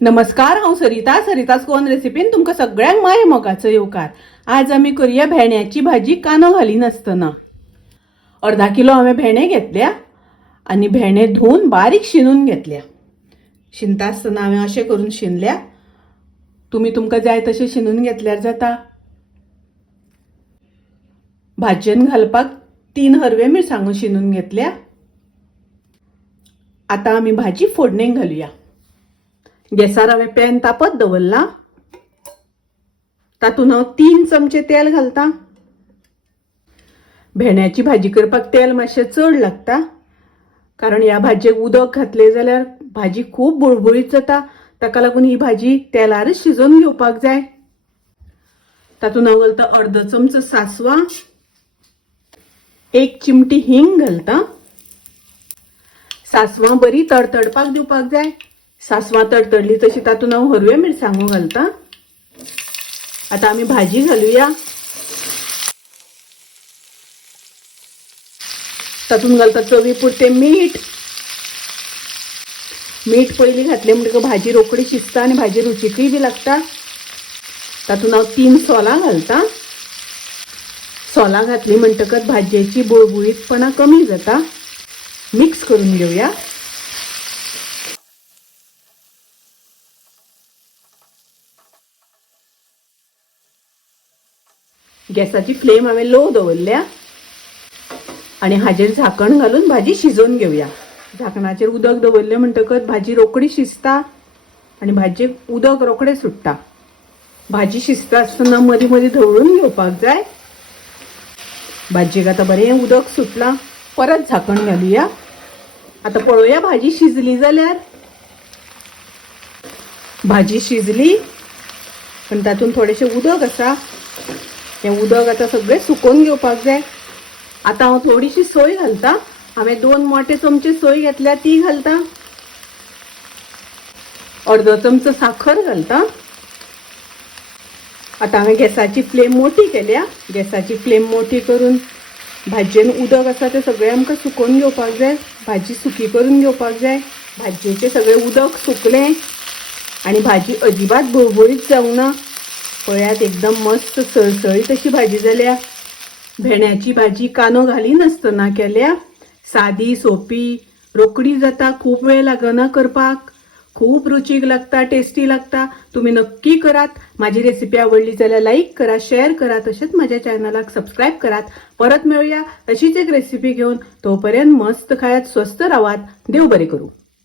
नमस्कार, हांव सरितास कोन रेसिपीन तुमकां सगळ्यांक माये मोगाचो येवकार। आज आमी करूया भेंड्याची भाजी कांदो घालीन आसतना। अर्धा किलो हांवें भेंडे घेतल्या आनी भेंडे धुवन बारीक शिनून घेतल्या। शिनता आसतना हांवें अशें करून शिनल्या। तुमकां जाय तशें शिनून घेतल्यार जाता। भाजयेन घालपाक 3 हरवे मिरसांगो शिनून घेतल्या। आता आमी भाजी फोडणेक घालुया। गॅसार हांवें पॅन तापत दवरला। तातूंत हांव 3 चमचे तेल घालता। भेंड्याची भाजी करपाक तेल मातशें चड लागता, कारण ह्या भाजयेक उदक घातलें जाल्यार भाजी खूब बुळबुळीत जाता। ताका लागून ही भाजी तेलारच शिजोवन घेवपाक जाय। तातूंत हांव घालता अर्द चमचो सासवां, 1 चिमटी हिंग घालता। सासवां बरी तडतडपाक दिवपाक जाय। सासवां तडतडली तशी तातूंत हांव हरवे मिरसांगो घालता। आता आमी भाजी घालुया। तातूंत घालता चवी पुरते मीठ पयलीं घातलें म्हणटकीर भाजी रोखडी शिजता आनी भाजी रुचीकय बी लागता। तातूंत हांव 3 सोलां घालता। सोलां घातलीं म्हणटकच भाजयेची बुळबुळीतपणा कमी जाता। मिक्स करून घेवया। गॅसाची फ्लेम हांवें लो दवरल्या आनी हाजेर झाकण घालून भाजी शिजोवन घेवया। झाकणाचेर उदक दवरलें म्हणटकच भाजी रोखडी शिजता आनी भाजयेक उदक रोखडें सुट्टा। भाजी शिजता आसतना मदीं मदीं धवळून घेवपाक जाय। भाजयेक आतां बरें उदक सुटलां। परत झाकण घालुया। आता पळोवया भाजी शिजली जाल्यार। भाजी शिजली, पण तातूंत थोडेशें उदक आसा। हें उदक आतां सगळें सुकोवन घेवपाक जाय। आता हांव थोडीशी सोय घालता। हांवें 2 मोठे चमचे सोय घेतल्या, ती घालता। अर्दो चमचो साखर घालता। आता हांवें गॅसाची फ्लेम मोठी केल्या। गॅसाची फ्लेम मोठी करून भाजयेन उदक आसा तें सगळें आमकां सुकोवन घेवपाक जाय। भाजी सुकी करून घेवपाक जाय। भाजयेचें सगळें उदक सुकलें आनी भाजी अजिबात बुळबुळीत जावना। पळयात, एकदम मस्त सळसळीत अशी भाजी जाल्या। भेंड्याची भाजी कांदो घालिनासतना केल्या। सादी सोपी, रोखडी जाता, खूब वेळ लागना करपाक। खूब रुचीक लागता, टेस्टी लागता। तुम्ही नक्की करात। माझी रेसिपी आवडली जाल्यार लाईक करा, शेअर करा, तसेच माझ्या चॅनलाक सबस्क्राईब करात। परत मिळूया अशीच एक रेसिपी घेऊन। तोपर्यंत मस्त खायात, स्वस्त राहात। देव बरे करू।